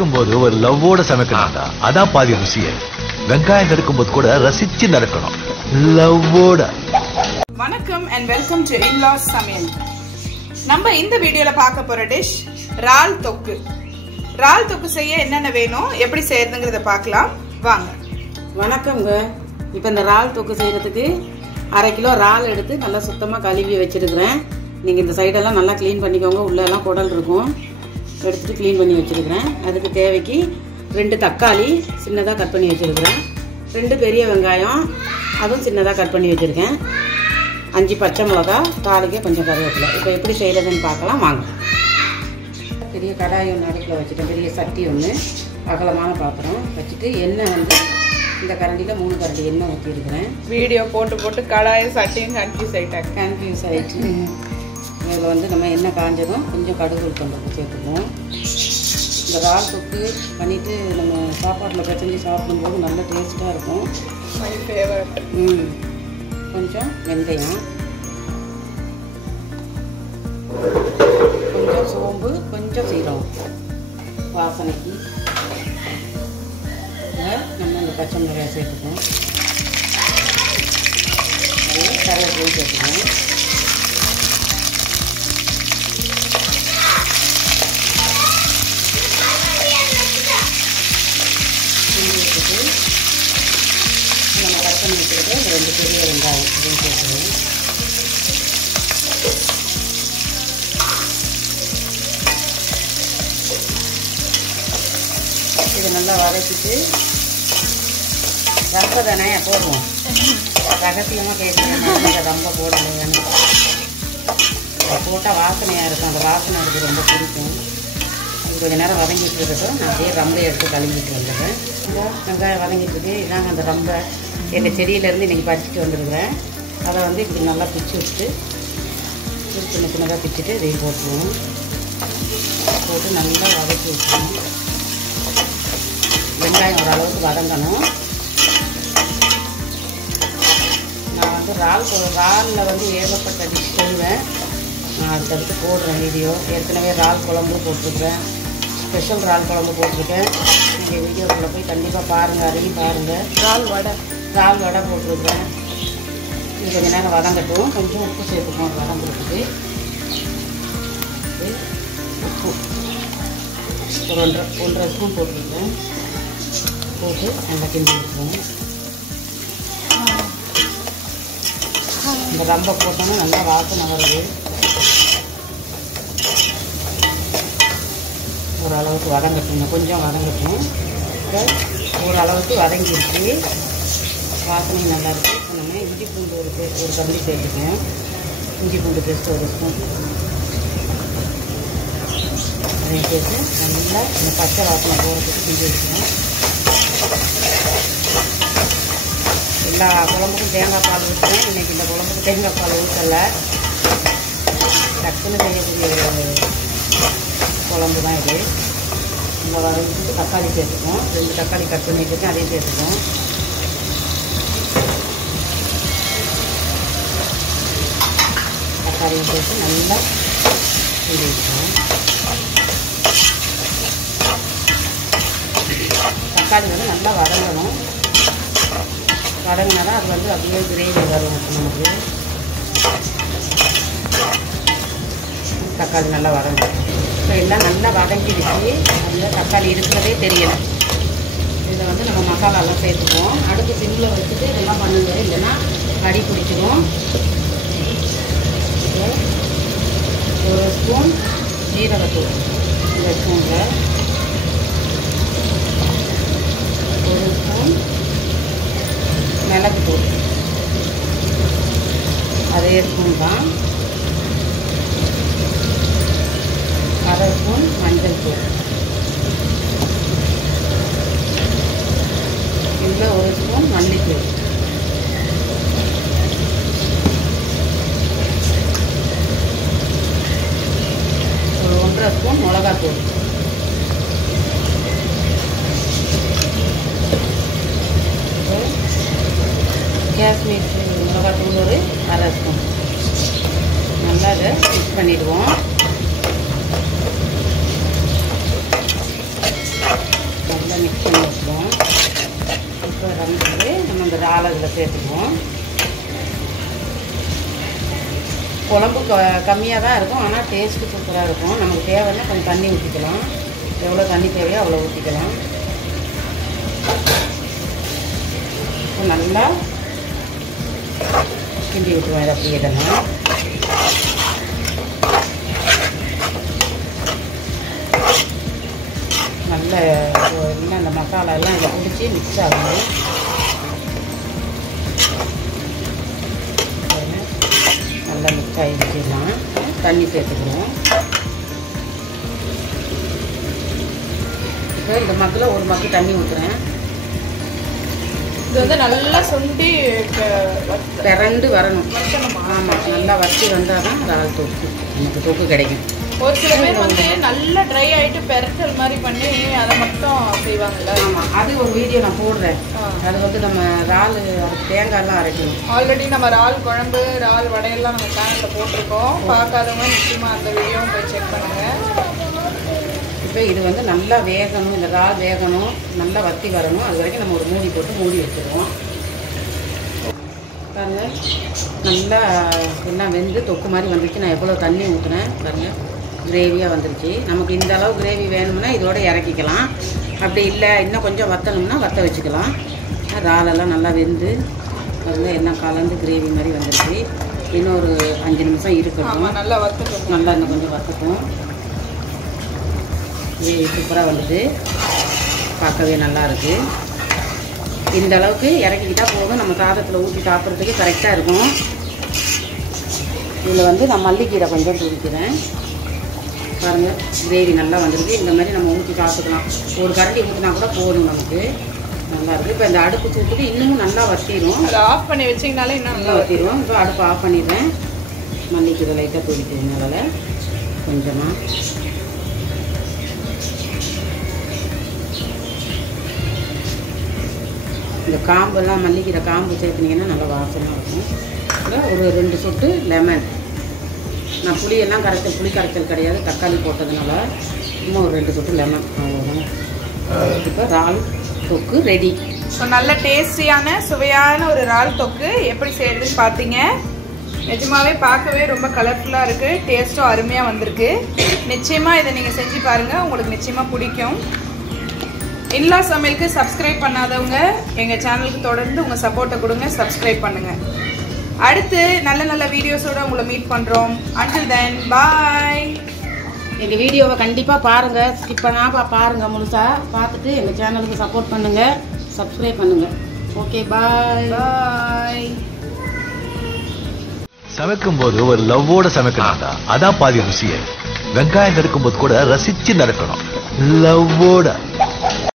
சமைக்கும்போது ஒரு லவ்வோட சமைக்கணும்டா. அதான் பாதி ருசியே. வெங்காயம் நறுக்கும்போது கூட ரசிச்சு நறுக்கணும், லவ்வோட. வணக்கம் and welcome to In-Laws சமையல். நம்ம இந்த வீடியோல பார்க்க போற டிஷ் இறால் தொக்கு. இறால் தொக்கு செய்ய என்னென்ன வேணும், எப்படி செய்யறதுங்கிறத பார்க்கலாம் வாங்க. வணக்கங்க. இப்போ இந்த இறால் தொக்கு செய்யறதுக்கு 1/2 கிலோ இறால் எடுத்து நல்லா சுத்தமாக கழுவி வச்சிருக்கிறேன். நீங்கள் இந்த சைடெல்லாம் நல்லா க்ளீன் பண்ணிக்கோங்க, உள்ளெல்லாம் குடல் இருக்கும். எடுத்துட்டு க்ளீன் பண்ணி வச்சிருக்கிறேன். அதுக்கு தேவைக்கு 2 தக்காளி சின்னதாக கட் பண்ணி வச்சிருக்கிறேன். 2 பெரிய வெங்காயம் அதுவும் சின்னதாக கட் பண்ணி வச்சிருக்கேன். 5 பச்சை மிளகா, தாளிக்க கொஞ்சம் கருவேப்பிலை. இப்போ எப்படி செய்யறதுன்னு பார்க்கலாம் வாங்க. பெரிய கடாய் ஒன்று அடுப்பில் வச்சுட்டேன். பெரிய சட்டி ஒன்று, அகலமான பாத்திரம் வச்சுட்டு எண்ணெய் வந்து இந்த கரண்டியில் 3 கரண்டி எண்ணெய் ஊற்றிருக்கிறேன். வீடியோ போட்டு கடாயை சட்டியும் கன்ஃபியூஸ் ஆகிட்டு இதில் வந்து நம்ம எண்ணெய் காஞ்சதும் கொஞ்சம் கடுகு உளுத்தம்பருப்பு சேர்த்துக்குவோம். இந்த இறால் தொக்கு பண்ணிவிட்டு நம்ம சாப்பாட்டில் பிசைஞ்சு சாப்பிடும்போது நல்ல டேஸ்ட்டாக இருக்கும். My favourite. கொஞ்சம் வெந்தயம், கொஞ்சம் சோம்பு, கொஞ்சம் சீரகம் வாசனைக்கு. நம்ம இந்த பச்சை மிளகாய் சேர்த்துக்குவோம். கருவேப்பிலை சேர்த்துக்குவோம். நம்ம கட் பண்ணி வச்சுருக்க 2 பெரிய வெங்காயம் இதையும் சேர்த்துக்குவோம். இதை நல்லா வதக்கிட்டு ரொம்ப தானே போடுவோம். ரகசியமாக கேட்குறேன், ரொம்ப போடலையான்னு. போட்டால் வாசனையாக இருக்கும். அந்த வாசனை எனக்கு ரொம்ப பிடிக்கும். கொஞ்சம் நேரம் வதங்கிட்டு இருக்கட்டும். நான் அப்படியே ரம்பை எடுத்து கழுவிட்டு வந்துடுறேன். வெங்காயம் வதங்கிட்டு இருக்கு. இதாங்க அந்த ரம்பை எங்கள் செடியிலேருந்து இன்றைக்கி பறிச்சுட்டு வந்துருக்குறேன். அதை வந்து இப்படி நல்லா பிச்சு விட்டு சின்ன சின்னதாக பிச்சுட்டு இதையும் போட்டுருவோம். போட்டு நல்லா வதக்கி விட்டுருவோம். வெங்காயம் ஓரளவுக்கு வதங்கணும். நான் வந்து இறாலில் வந்து ஏகப்பட்ட டிஷ் செய்வேன். நான் அடுத்தடுத்து போடுறேன் வீடியோ. ஏற்கனவே இறால் குழம்பு போட்டிருக்கிறேன், ஸ்பெஷல் இறால் குழம்பு போட்டிருக்கேன். நீங்கள் வீடியோக்குள்ளே போய் கண்டிப்பாக பாருங்கள், அதையும் பாருங்கள். இறால் வடை போட்டிருக்கிறேன். இது கொஞ்சம் நேரம் வதங்கட்டும். கொஞ்சம் உப்பு சேர்த்துக்கோம் வதங்குறதுக்கு. உப்பு ஒரு 1.5 ஸ்பூன் போட்டிருக்கேன். போட்டு நல்லா கிண்டி விட்டுருவோம். இந்த ரம்பை போட்டோன்னா நல்லா வாசனை வருது. ஓரளவுக்கு வதங்கட்டுங்க, கொஞ்சம் வதங்கட்டும். ஓரளவுக்கு வதங்கிடுச்சு, வாசனை நல்லா இருக்குது. இப்போ நம்ம இஞ்சி பூண்டு ஒரு கம்பி சேர்த்துக்கேன். இஞ்சி பூண்டு பேஸ்ட்டு 1 ஸ்பூன் அதையும் சேர்த்து நல்லா இந்த பச்சை வாசனை போகிறதுக்கு கிண்டி வச்சுக்கணும். எல்லா குழம்புக்கும் தேங்காய் பால் ஊற்றுவேன். இன்றைக்கி இந்த குழம்புக்கு தேங்காய் பால் ஊற்றலை. டக்குன்னு செய்யக்கூடிய ஒரு குழம்பு தான் இது. இந்த வதங்கிட்டு தக்காளி சேர்த்துப்போம். 2 தக்காளி கட் பண்ணி வச்சுருக்கேன், அதையும் சேர்த்துப்போம். தக்காளியும் சேர்த்து நல்லா கிண்டி வச்சுக்கணும். தக்காளி வந்து நல்லா வதங்கணும். வதங்கினா தான் அது வந்து அப்படியே கிரேவி வரும் நமக்கு. தக்காளி நல்லா வதங்கும். இப்போ எல்லாம் நல்லா வதங்கிடுச்சு. அதில் தக்காளி இருக்கிறதே தெரியலை. இதை வந்து நம்ம மசாலாலாம் சேர்த்துக்குவோம். அடுப்பு சிம்மில் வச்சுட்டு இதெல்லாம் பண்ணுங்க, இல்லைன்னா அடி பிடிச்சிடும். 1 ஸ்பூன் ஜீரகத்தூள், இந்த ஸ்பூனில் 1 ஸ்பூன் மிளகுத்தூள், அதே ஸ்பூன் தான். 1/2 ஸ்பூன் மஞ்சள் தூள். இதில் 1 ஸ்பூன் மல்லித்தூள். ஒரு 1.5 ஸ்பூன் மிளகாத்தூள். காஷ்மீர் மிளகாத்தூள் ஒரு 1/2 ஸ்பூன். நல்லா இதை மிக்ஸ் பண்ணிடுவோம். இறால் அதில் சேர்த்துக்குவோம். குழம்பு கம்மியாக தான் இருக்கும், ஆனால் டேஸ்ட்டு சூப்பராக இருக்கும். நமக்கு தேவைன்னா கொஞ்சம் தண்ணி ஊற்றிக்கலாம். எவ்வளோ தண்ணி தேவையோ அவ்வளோ ஊற்றிக்கலாம். நல்லா கிண்டி விட்டுருவோம். இதை அப்படியே இதெல்லாம் நல்ல எல்லாம் அந்த மசாலா எல்லாம் இதை பிடிச்சி மிக்ஸ் ஆகணும். நல்லா மிக்ஸ் ஆகிடுச்சுலாம் தண்ணி சேர்த்துக்கிறோம். இப்போ இந்த மக்கில் ஒரு மக்கு தண்ணி ஊற்றுறேன். இது வந்து நல்லா சுண்டி பிறண்டு வரணும். ஆமாம், நல்லா வற்றி வந்தால் தான் இறால் தொக்கு நமக்கு தொக்கு கிடைக்கும். ஒரு சில பேர் வந்து நல்லா ட்ரை ஆகிட்டு பெரட்டல் மாதிரி பண்ணி அதை மட்டும் செய்வாங்கல்ல. ஆமாம், அது ஒரு வீடியோ நான் போடுறேன். அது வந்து நம்ம இறால் தேங்காயெல்லாம் அரைக்கணும். ஆல்ரெடி நம்ம இறால் குழம்பு இறால் வடையெல்லாம் நம்ம சேனலில் போட்டிருக்கோம். பார்க்காதவங்க நிச்சயமாக அந்த வீடியோவும் போய் செக் பண்ணுங்கள். இப்போ இது வந்து நல்லா வேகணும், இந்த இறால் வேகணும், நல்லா வற்றி வரணும். அது வரைக்கும் நம்ம ஒரு மூடி போட்டு மூடி வச்சுருவோம். பாருங்கள், நல்லா எல்லாம் வெந்து தொக்கு மாதிரி வந்துருச்சு. நான் எவ்வளோ தண்ணி ஊற்றுனேன் பாருங்கள், கிரேவியாக வந்துருச்சு. நமக்கு இந்த அளவு கிரேவி வேணும்னா இதோட இறக்கிக்கலாம். அப்படி இல்லை இன்னும் கொஞ்சம் வற்றணும்னா வற்ற வச்சுக்கலாம். இறாலெல்லாம் நல்லா வெந்து பாருங்கள் எல்லாம் கலந்து கிரேவி மாதிரி வந்துருச்சு. இன்னும் ஒரு 5 நிமிஷம் இருக்கட்டும். நல்லா வற்றட்டும். நல்லா இன்னும் கொஞ்சம் வற்றட்டும். கிரேவி சூப்பராக வந்துட்டு பார்க்கவே நல்லா இருக்குது. இந்த அளவுக்கு இறக்கிக்கிட்டால் போதும். நம்ம சாதத்தில் ஊற்றி சாப்பிட்றதுக்கு கரெக்டாக இருக்கும். இதில் வந்து நான் மல்லிக்கீரை கொஞ்சம் தூக்கிக்கிறேன். பாருங்கள், கிரேவி நல்லா வந்துருக்கு. இந்த மாதிரி நம்ம ஊற்றி சாப்பிட்டுக்கலாம். ஒரு கரண்டி ஊற்றினா கூட போதும், நமக்கு நல்லா இருக்குது. இப்போ இந்த அடுப்பு சூட்டுக்கு இன்னமும் நல்லா வற்றிடும். அதை ஆஃப் பண்ணி வச்சிங்கனாலே இன்னும் நல்லா வற்றிடும். இப்போ அடுப்பு ஆஃப் பண்ணிடுறேன். மல்லிக்கீரை லைட்டாக தூக்கிக்கிறேன் அதில் கொஞ்சமாக. இந்த காம்பெல்லாம் மல்லிக்கீரை காம்பு சேர்த்துனீங்கன்னா நல்லா வாசமாக இருக்கும். ஒரு 2 சொட்டு லெமன். நான் புளியெல்லாம் புளி கரைச்சல் கிடையாது, தக்காளி போட்டதுனால இன்னும் ஒரு 2 சொட்டு லெமன், அவ்வளோதான். இப்போ இறால் தொக்கு ரெடி. ஸோ நல்ல டேஸ்டியான சுவையான ஒரு இறால் தொக்கு எப்படி செய்யறதுன்னு பார்த்தீங்க. நிஜமாவே பார்க்கவே ரொம்ப கலர்ஃபுல்லாக இருக்குது. டேஸ்ட்டும் அருமையாக வந்திருக்கு. நிச்சயமாக இதை நீங்கள் செஞ்சு பாருங்கள், உங்களுக்கு நிச்சயமாக பிடிக்கும். இன்லா சமையலுக்கு சப்ஸ்கிரைப் பண்ணாதவங்க எங்கள் சேனலுக்கு தொடர்ந்து உங்கள் சப்போர்ட்டை கொடுங்க, சப்ஸ்கிரைப் பண்ணுங்கள். அடுத்து நல்ல நல்ல வீடியோஸோடு உங்களை மீட் பண்ணுறோம். until then bye. எங்கள் வீடியோவை கண்டிப்பாக பாருங்கள், ஸ்கிப் பண்ணாமல் பாருங்கள். முழுசாக பார்த்துட்டு எங்கள் சேனலுக்கு சப்போர்ட் பண்ணுங்கள், சப்ஸ்கிரைப் பண்ணுங்கள். ஓகே, பாய் பாய். சமைக்கும் போது ஒரு லவ்வோட சமைக்கணும்டா, அதான் பாதி ருசியே. வெங்காயம் நறுக்கும் போது கூட ரசிச்சு நறுக்கணும், லவ்வோட.